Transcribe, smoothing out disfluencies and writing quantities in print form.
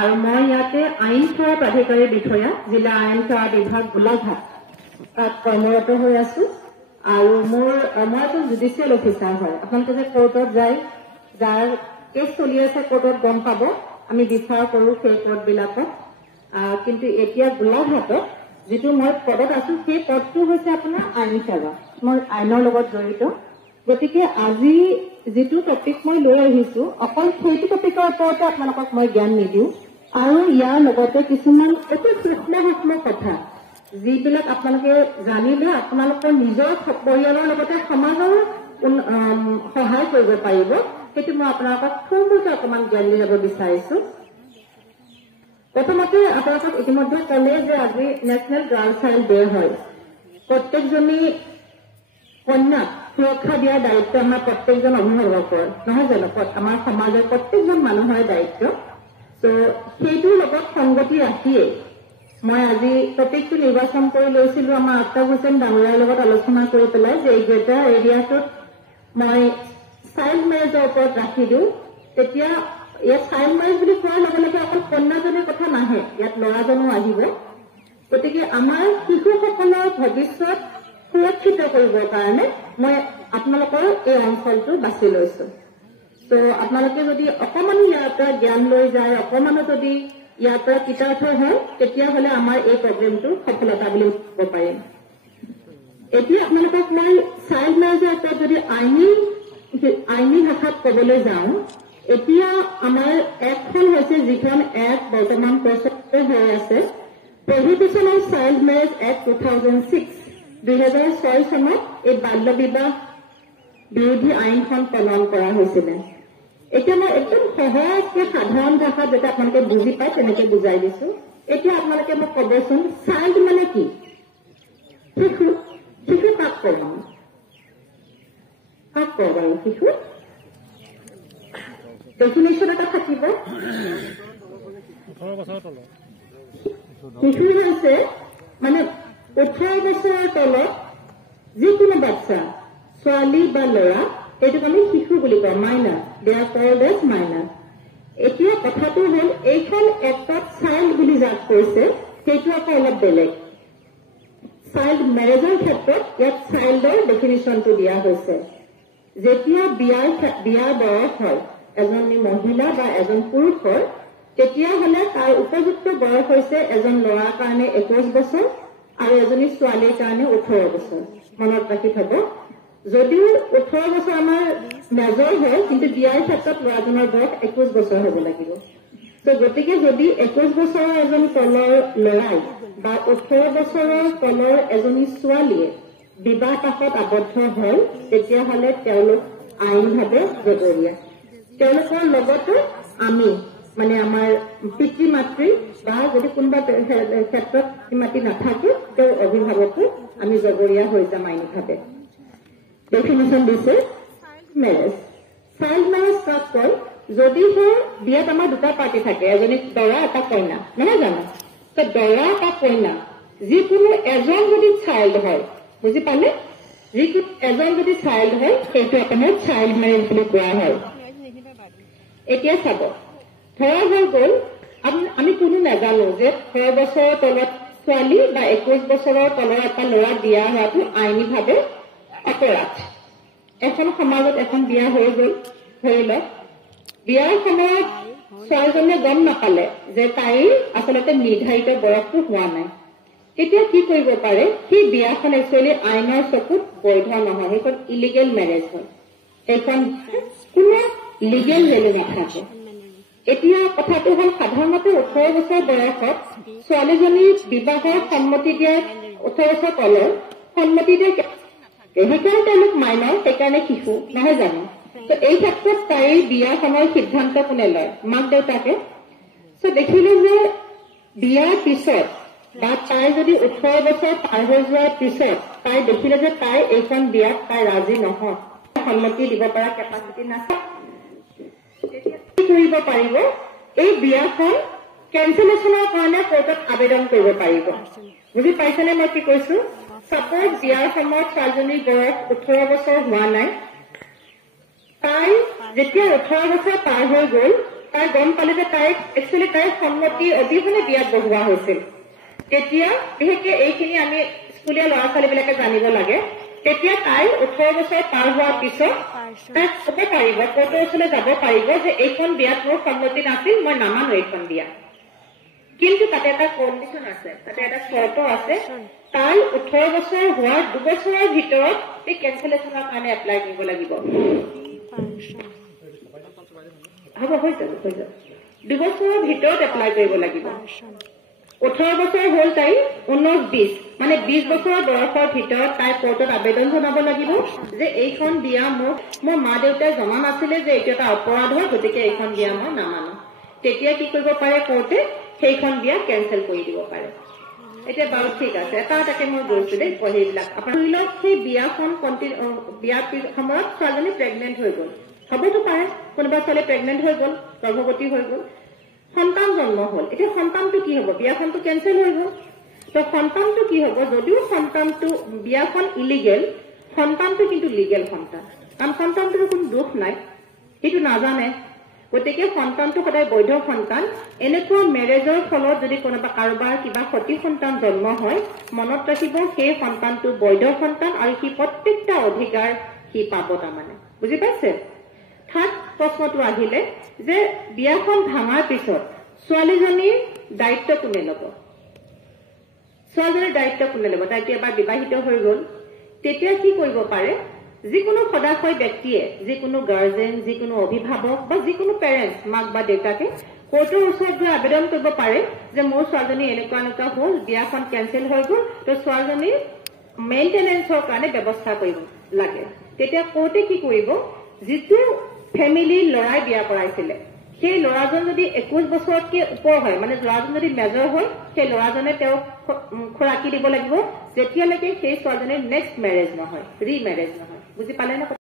আৰু মই ইয়াতে আইন সেৱা প্ৰাধিকাৰী বিষয়া জিলা আইন সেৱা বিভাগ গোলাঘাট তাত কৰ্মৰত হৈ আছো আৰু মই এজন জুডিচিয়েল অফিচাৰ হয় আপোনালোকে যে কোৰ্টত যায় যাৰ কেছ চলি আছে কোৰ্টত গম পাব আমি বিচাৰ কৰো সেই কোৰ্টবিলাকত কিন্তু এতিয়া গোলাঘাটত যিটো মই পদত আছো সেই পদটো হৈছে আপোনাৰ আইন সেৱা মই আইনৰ লগত জড়িত গতিকে আজি যিটো টপিক মই লৈ আহিছো অকল সেইটো টপিকৰ ওপৰতে আপোনালোকক মই জ্ঞান নিদিওঁ আৰু ইয়াৰ লগতে কিছুমান অতি সূক্ষ্ম কথা যিবিলাক আপোনালোকে জানিলে আপোনালোকৰ নিজৰ পৰিয়ালৰ লগতে সমাজৰ সহায় কৰিব পাৰিব সেইটো মই আপোনালোকক থুলমূলকৈ অকণমান জ্ঞান দি যাব বিচাৰিছো প্ৰথমতে আপোনালোকক ইতিমধ্যে ক'লে যে আজি নেশ্যনেল গাৰ্ল চাইল্ড ডে হয় প্ৰত্যেকজনী কন্যাক সুৰক্ষা দিয়াৰ দায়িত্ব আমাৰ প্ৰত্যেকজন অভিভাৱকৰ নহয় জানো আমাৰ সমাজৰ প্ৰত্যেকজন মানুহৰ দায়িত্ব তো সেইটোৰ লগত সংগতি ৰাখিয়ে মই আজি টপিকটো নিৰ্বাচন কৰি লৈছিলো আমাৰ আফতাব হুছেইন ডাঙৰীয়াৰ লগত আলোচনা কৰি পেলাই যে এই গ্ৰেটাৰ এৰিয়াটোত মই চাইল্ড মেৰেজৰ ওপৰত ৰাখি দিওঁ তেতিয়া ইয়াত চাইল্ড মেৰেজ বুলি কোৱাৰ লগে লগে অকল কন্যাজনীৰ কথা নাহে ইয়াত ল'ৰাজনো আহিব গতিকে আমাৰ শিশুসকলৰ ভৱিষ্যত সুৰক্ষিত কৰিবৰ কাৰণে মই আপোনালোকৰ এই অঞ্চলটো বাছি লৈছো তো আপোনালোকে যদি অকণমান ইয়াৰ পৰা জ্ঞান লৈ যায় অকণমানো যদি ইয়াৰ পৰা কৃতাৰ্থ হয় তেতিয়াহ'লে আমাৰ এই প্ৰগ্ৰেমটো সফলতা বুলি ক'ব পাৰিম এতিয়া আপোনালোকক মই চাইল্ড মেৰেজৰ ওপৰত যদি আইনী ভাষাত ক'বলৈ যাওঁ এতিয়া আমাৰ এক্টখন হৈছে যিখন এক্ট বৰ্তমান প্ৰচলিত হৈ আছে prohibition of child marriage act 2006 চনত এই বাল্য বিবাহ বিৰোধী আইনখন প্ৰণয়ন কৰা হৈছিলে এতিয়া মই একদম সহজকৈ সাধাৰণ ভাষাত যাতে আপোনালোকে বুজি পায় তেনেকৈ বুজাই দিছো এতিয়া আপোনালোকে মোক ক'বচোন চাইল্ড মানে কি শিশু কাক কওঁ বাৰু শিশু ডেফিনেশ্যন এটা থাকিব শিশু হৈছে মানে 18 বছৰৰ তলত যিকোনো বাচ্চা ছোৱালী বা ল'ৰা এইটোক আমি শিশু বুলি কওঁ মাইনাৰ দে আৰ কল্ড এজ মাইনাৰ এতিয়া কথাটো হ'ল এইখন এক্টত চাইল্ড বুলি যাক কৈছে সেইটো আকৌ অলপ বেলেগ চাইল্ড মেৰেজৰ ক্ষেত্ৰত ইয়াত চাইল্ডৰ ডেফিনেশ্যনটো দিয়া হৈছে যেতিয়া বিয়াৰ বয়স হয় এজনী মহিলা বা এজন পুৰুষৰ তেতিয়াহ'লে তাৰ উপযুক্ত বয়স হৈছে এজন ল'ৰাৰ কাৰণে 21 বছৰ আৰু এজনী ছোৱালীৰ কাৰণে 18 বছৰ মনত ৰাখি থব যদিও 18 বছৰ আমাৰ মেজৰ হয় কিন্তু বিয়াৰ ক্ষেত্ৰত ল'ৰাজনৰ বয়স 21 বছৰ হ'ব লাগিব তো গতিকে যদি 21 বছৰৰ এজন তলৰ ল'ৰাই বা 18 বছৰৰ তলৰ এজনী ছোৱালীয়ে বিবাহ পাশত আবদ্ধ হয় তেতিয়াহ'লে তেওঁলোক আইনভাৱে জগৰীয়া তেওঁলোকৰ লগতে আমি মানে আমাৰ পিতৃ মাতৃ বা যদি কোনোবা ক্ষেত্ৰত মাতৃ নাথাকে তেওঁৰ অভিভাৱকো আমি জগৰীয়া হৈ যাম আইনীভাৱে ডেফিনেশ্যন দিছে চাইল্ড মেৰেজ কাক কয় যদিহে বিয়াত আমাৰ দুটা পাৰ্টি থাকে এজনী দৰা এটা কইনা নহয় জানো তো দৰা বা কইনা যিকোনো এজন যদি চাইল্ড হয় বুজি পালে যিকোনো এজন যদি চাইল্ড হয় সেইটো আপোনাৰ চাইল্ড মেৰেজ বুলি কোৱা হয় এতিয়া চাব ধৰা হৈ গ'ল আমি কোনো নাজানো যে 18 বছৰৰ তলত ছোৱালী বা 21 বছৰৰ তলৰ এটা ল'ৰা বিয়া হোৱাটো আইনীভাৱে অপৰাধ এখন সমাজত এখন বিয়া হৈ গ'ল ধৰি লওক বিয়াৰ সময়ত ছোৱালীজনীয়ে গম নাপালে যে তাইৰ আচলতে নিৰ্ধাৰিত বয়সটো হোৱা নাই তেতিয়া কি কৰিব পাৰে সেই বিয়াখন একচুৱেলি আইনৰ চকুত বৈধ নহয় সেইখন ইলিগেল মেৰেজ হয় এইখন কোনো লিগেল ভেলু নাথাকে এতিয়া কথাটো হ'ল সাধাৰণতে 18 বছৰ বয়সত ছোৱালীজনীৰ বিবাহৰ সন্মতি দিয়াৰ 18 বছৰ তলৰ সন্মতি দিয়ে সেইকাৰণে তেওঁলোক মাইনৰ সেইকাৰণে শিশু নহয় জানো তো এই ক্ষেত্ৰত তাইৰ বিয়াখনৰ সিদ্ধান্ত কোনে লয় মাক দেউতাকে তো দেখিলো যে বিয়াৰ পিছত বা তাই যদি 18 বছৰ পাৰ হৈ যোৱাৰ পিছত তাই দেখিলে যে তাই এইখন বিয়াত তাই ৰাজি নহয় সন্মতি দিব পৰা কেপাচিটি নাথাকে কৰিব পাৰিব এই বিয়াখন কেঞ্চেলেশ্যনৰ কাৰণে কোৰ্টত আবেদন কৰিব পাৰিব বুজি পাইছেনে মই কি কৈছো সাপোজ বিয়াৰ সময়ত ছোৱালীজনীৰ বয়স 18 বছৰ হোৱা নাই তাই যেতিয়া 18 বছৰ পাৰ হৈ গ'ল তাই গম পালে যে একচুৱেলি তাইৰ সন্মতি অবিহনে বিয়াত বহোৱা হৈছিল তেতিয়া বিশেষকৈ এইখিনি আমি স্কুলীয়া ল'ৰা ছোৱালীবিলাকে জানিব লাগে তেতিয়া তাই 18 বছৰ পাৰ হোৱাৰ পিছত তাই ক'ব পাৰিব কোৰ্টৰ ওচৰলৈ যাব পাৰিব যে এইখন বিয়াত মোৰ সন্মতি নাছিল মই নামানো এইখন বিয়া কিন্তু তাতে এটা কণ্ডিশ্যন আছে তাতে এটা চৰ্ত আছে তাই 18 বছৰ হোৱাৰ 2 বছৰৰ ভিতৰত এই কেঞ্চেলেশ্যনৰ কাৰণে এপ্লাই কৰিব লাগিব হ'ব হৈ যাব 2 বছৰৰ ভিতৰত এপ্লাই কৰিব লাগিব 18 বছৰ হ'ল তাই 19-20 মানে 20 বছৰৰ বয়সৰ ভিতৰত তাই কোৰ্টত আবেদন জনাব লাগিব যে এইখন বিয়া মোৰ মা দেউতাই জনা নাছিলে যে এইটো এটা অপৰাধ হয় গতিকে এইখন বিয়া মই নামানো তেতিয়া কি কৰিব পাৰে কোৰ্টে সেইখন বিয়া কেঞ্চেল কৰি দিব পাৰে এতিয়া বাৰু ঠিক আছে এটাকে মই গৈছো দেই পঢ়িবিলাক আপোনাৰ সেই বিয়াখন বিয়াৰ সময়ত ছোৱালীজনী প্ৰেগনেণ্ট হৈ গ'ল হ'বতো পাৰে কোনোবা ছোৱালী প্ৰেগনেণ্ট হৈ গ'ল গৰ্ভৱতী হৈ গ'ল সন্তান জন্ম হ'ল এতিয়া সন্তানটো কি হ'ব বিয়াখনটো কেঞ্চেল হৈ গ'ল তো সন্তানটো কি হ'ব যদিও সন্তানটো বিয়াখন ইলিগেল সন্তানটো কিন্তু লিগেল সন্তান কাৰণ সন্তানটোৰ কোনো দোষ নাই সেইটো নাজানে গতিকে সন্তানটো সদায় বৈধ সন্তান এনেকুৱা মেৰেজৰ ফলত যদি কোনোবা কাৰোবাৰ কিবা সতি সন্তান জন্ম হয় মনত ৰাখিব সেই সন্তানটো বৈধ সন্তান আৰু সি প্ৰত্যেকটা অধিকাৰ সি পাব তাৰমানে বুজি পাইছে থাৰ্ড প্ৰশ্নটো আহিলে যে বিয়াখন ভাঙাৰ পিছত ছোৱালীজনীৰ দায়িত্ব কোনে ল'ব ছোৱালীজনীৰ দায়িত্ব কোনে ল'ব তাই এবাৰ বিবাহিত হৈ গ'ল তেতিয়া কি কৰিব পাৰে যিকোনো সদাশয় ব্যক্তিয়ে যিকোনো গাৰ্জেন যিকোনো অভিভাৱক বা যিকোনো পেৰেণ্টছ মাক বা দেউতাকে কোৰ্টৰ ওচৰত গৈ আবেদন কৰিব পাৰে যে মোৰ ছোৱালীজনী এনেকুৱা হ'ল বিয়াখন কেঞ্চেল হৈ গ'ল তো ছোৱালীজনীৰ মেইনটেনেন্সৰ কাৰণে ব্যৱস্থা কৰিব লাগে তেতিয়া কোৰ্টে কি কৰিব যিটো ফেমিলি ল'ৰাই বিয়া কৰাইছিলে সেই ল'ৰাজন যদি 21 বছৰতকৈ ওপৰ হয় মানে ল'ৰাজন যদি মেজৰ হয় সেই ল'ৰাজনে তেওঁক খোৰাকি দিব লাগিব যেতিয়ালৈকে সেই ছোৱালীজনীৰ নেক্সট মেৰেজ নহয় ৰিমেৰেজ নহয় বুজি পালে না